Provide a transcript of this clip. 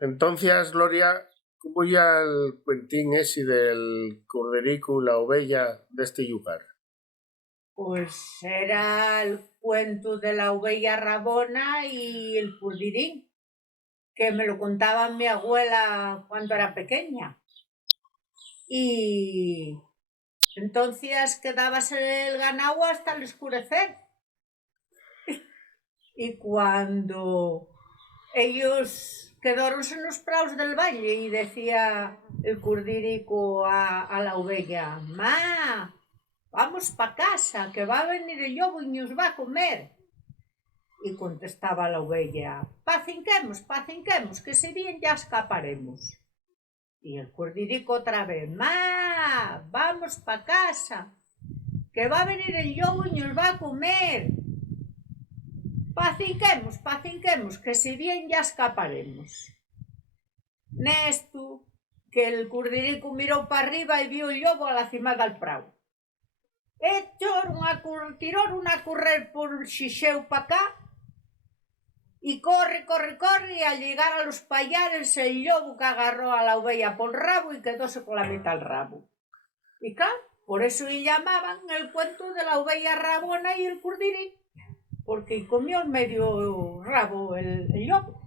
Entonces, Gloria, ¿cómo ya el cuentín ese del corderico y la oveja de este lugar? Pues era el cuento de la oveja Rabona y el curdirín, que me lo contaba mi abuela cuando era pequeña. Y entonces quedábase el ganado hasta el oscurecer. Y cuando ellos quedáronse en los prados del valle y decía el curdirico a la oveja: «Ma, vamos pa casa, que va a venir el lobo y nos va a comer». Y contestaba la oveja: pacinquemos, que si bien ya escaparemos. Y el curdirico otra vez: «Ma, vamos pa casa, que va a venir el lobo y nos va a comer». Pacinquemos, que si bien ya escaparemos. Nesto, que el curdirico miró para arriba y vio el lobo a la cima del prau. Tiraron a correr por xixeu para acá y corre, y al llegar a los payares el lobo que agarró a la oveja por el rabo y quedóse con la mitad del rabo. Y claro, por eso le llamaban el cuento de la oveja rabona y el curdirí, porque comió el medio rabo el lobo.